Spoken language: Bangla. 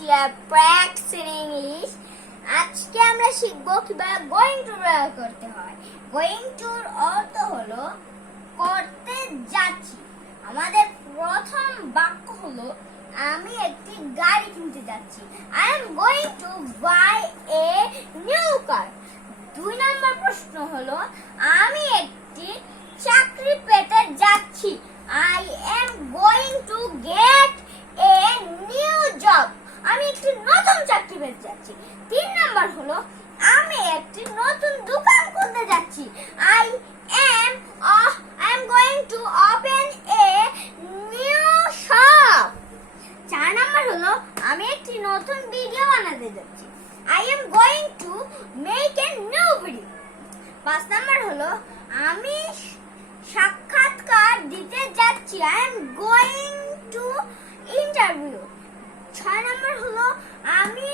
year practice in English. আজকে আমরা শিখব কিভাবে গোয়িং টু ব্যবহার করতে হয়। গোয়িং টুর অর্থ হলো করতে যাচ্ছি। আমাদের প্রথম বাক্য হলো আমি একটি গাড়ি কিনতে যাচ্ছি। I am going to buy a new car. 2 নম্বর প্রশ্ন হলো আমি একটি চাকরি পেতে যাচ্ছি। I am going to get a new job. আমি একটি নতুন চাকরি পেতে যাচ্ছি। 3 নম্বর হলো আমি একটি নতুন দোকান খুলতে যাচ্ছি। I am going to open a new shop. 4 নম্বর হলো আমি একটি নতুন ভিডিও বানাতে যাচ্ছি। I am going to make a new video. 5 নম্বর হলো আমি সাক্ষাৎকার দিতে যাচ্ছি। I am going to interview. 6 নম্বর হলো আমি